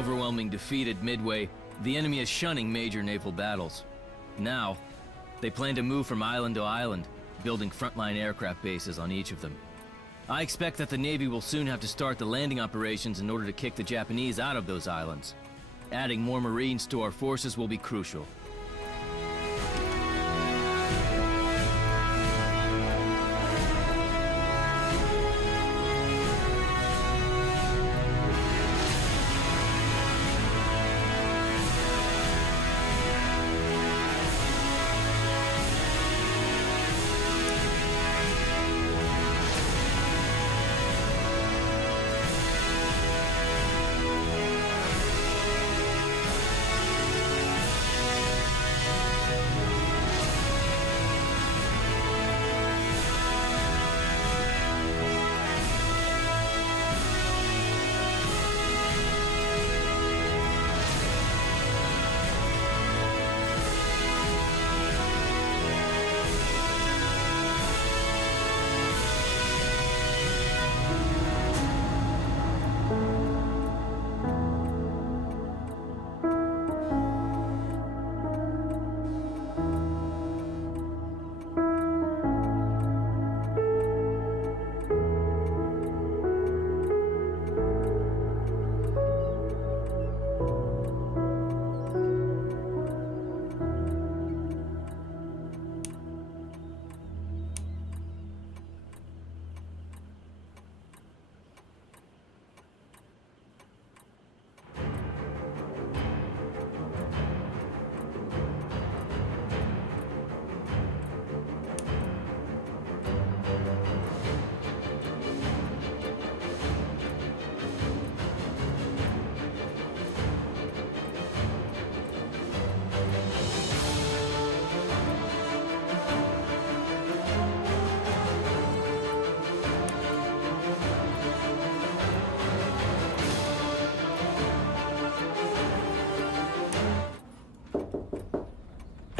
overwhelming defeat at Midway, the enemy is shunning major naval battles. Now, they plan to move from island to island, building frontline aircraft bases on each of them. I expect that the Navy will soon have to start the landing operations in order to kick the Japanese out of those islands. Adding more Marines to our forces will be crucial.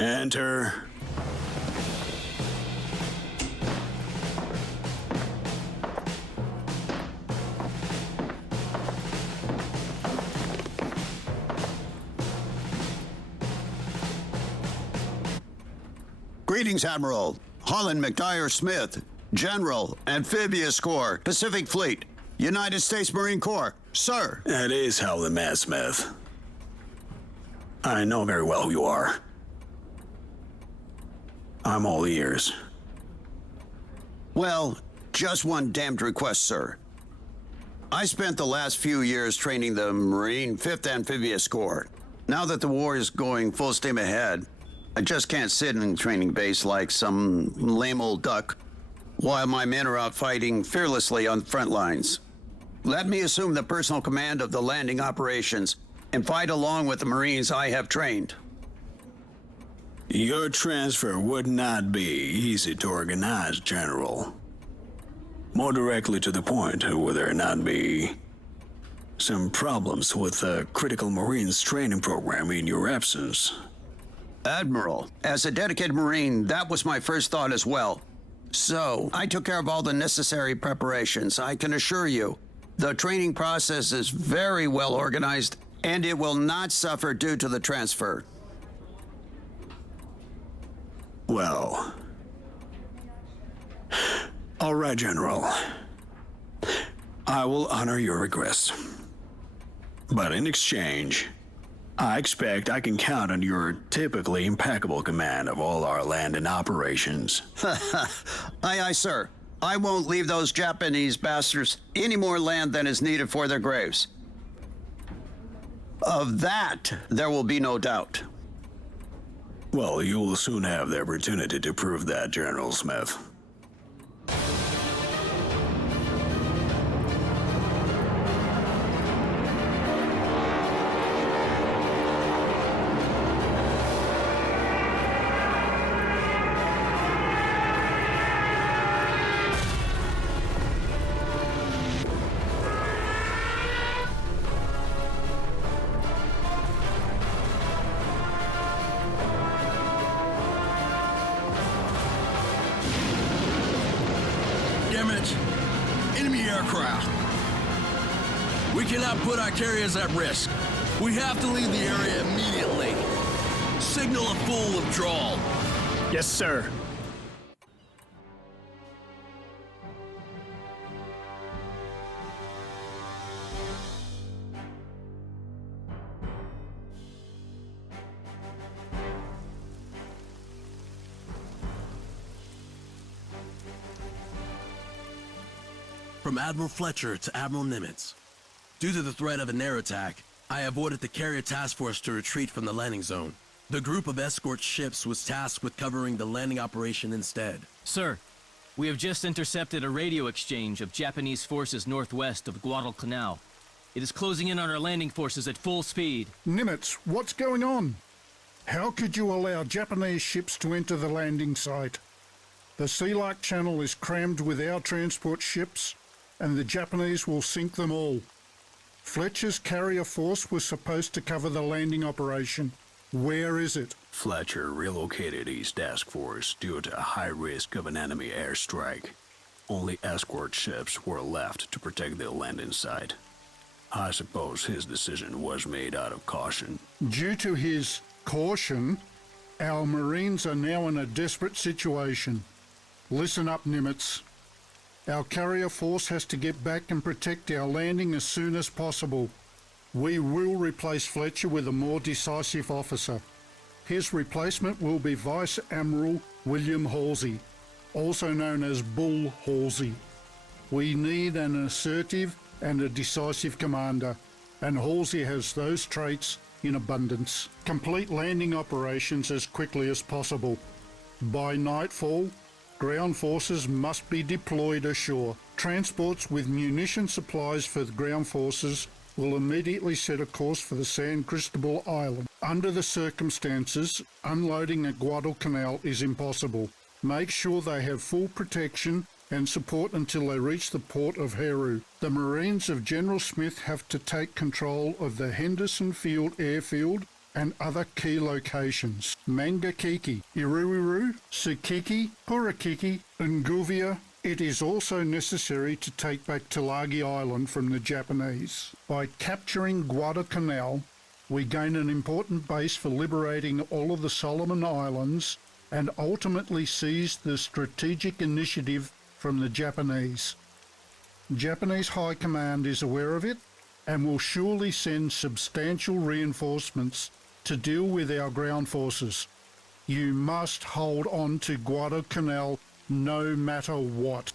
Enter. Greetings, Admiral. Holland McDyer Smith, General, Amphibious Corps, Pacific Fleet, United States Marine Corps. Sir. That is Howland Matt Smith. I know very well who you are. I'm all ears. Well, just one damned request, sir. I spent the last few years training the Marine 5th Amphibious Corps. Now that the war is going full steam ahead, I just can't sit in a training base like some lame old duck while my men are out fighting fearlessly on the front lines. Let me assume the personal command of the landing operations and fight along with the Marines I have trained. Your transfer would not be easy to organize, General. More directly to the point, would there not be some problems with the critical Marines training program in your absence? Admiral, as a dedicated Marine, that was my first thought as well. So, I took care of all the necessary preparations. I can assure you, the training process is very well organized, and it will not suffer due to the transfer. Well, all right, General. I will honor your request. But in exchange, I expect I can count on your typically impeccable command of all our landing operations. Aye, aye, sir. I won't leave those Japanese bastards any more land than is needed for their graves. Of that, there will be no doubt. Well, you will soon have the opportunity to prove that, General Smith. cannot put our carriers at risk. We have to leave the area immediately. Signal a full withdrawal. Yes, sir. From Admiral Fletcher to Admiral Nimitz. Due to the threat of an air attack, I have ordered the carrier task force to retreat from the landing zone. The group of escort ships was tasked with covering the landing operation instead. Sir, we have just intercepted a radio exchange of Japanese forces northwest of Guadalcanal. It is closing in on our landing forces at full speed. Nimitz, what's going on? How could you allow Japanese ships to enter the landing site? The Sea Lark Channel is crammed with our transport ships, and the Japanese will sink them all. Fletcher's carrier force was supposed to cover the landing operation. Where is it? Fletcher relocated his task force due to a high risk of an enemy airstrike. Only escort ships were left to protect the landing site. I suppose his decision was made out of caution. Due to his caution, our Marines are now in a desperate situation. Listen up, Nimitz. Our carrier force has to get back and protect our landing as soon as possible. We will replace Fletcher with a more decisive officer. His replacement will be Vice Admiral William Halsey, also known as Bull Halsey. We need an assertive and a decisive commander, and Halsey has those traits in abundance. Complete landing operations as quickly as possible. By nightfall, ground forces must be deployed ashore. Transports with munition supplies for the ground forces will immediately set a course for the San Cristobal Island. Under the circumstances, unloading at Guadalcanal is impossible. Make sure they have full protection and support until they reach the port of Heru. The Marines of General Smith have to take control of the Henderson Field airfield and other key locations. Mangakiki, Iruiru, Sukiki, Purakiki, and Guvia. It is also necessary to take back Tulagi Island from the Japanese. By capturing Guadalcanal, we gain an important base for liberating all of the Solomon Islands and ultimately seize the strategic initiative from the Japanese. Japanese High Command is aware of it and will surely send substantial reinforcements to deal with our ground forces. You must hold on to Guadalcanal no matter what.